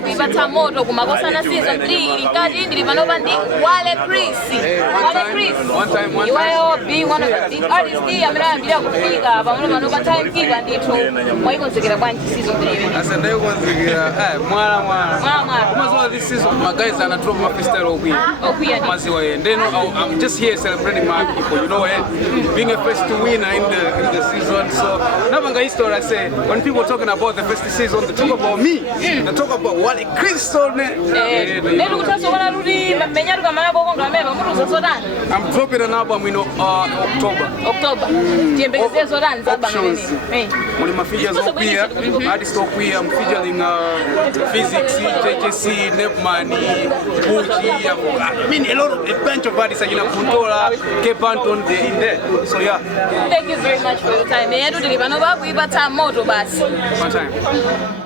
kuipata moto ku Makosana season 3 likati ndili panopa ndi WalyCris. WalyCris. You are being one of the big artists amene ambira kufika panopa timekeeper ndithu mwayikonzekera bwanji season 3. Asa ndayikonzekera mwala. Kumazuwa this season my guys are drop my freestyle okwiya. Maziwa then I'm just here celebrating my people, you know, being a first winner in the season. So nabanga history I say when people talking about the first season they talk about me. They talk about WalyCris. I'm dropping an album in October. Options. One of my features up here, artists up here, I'm featuring Physics, JJC, Nepmani, Buji, I mean a bunch of artists like Puntola, Kepanton in there. So yeah. Thank you very much for your time. One time.